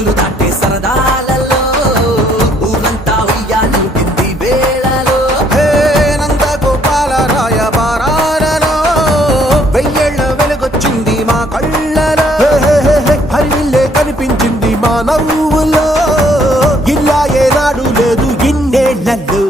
అంచులు దాటే సరదాలలో ఊరంతా ఉయ్యాలింది వేళలో. హే నంద గోపాల రాయ బారాలలో వెయ్యళ్ళ వెలుగొచ్చింది మా కళ్ళలో. హరిల్లే కనిపించింది మా నవ్వులో. ఇలా ఏనాడు లేదు ఇన్నేళ్ళలో.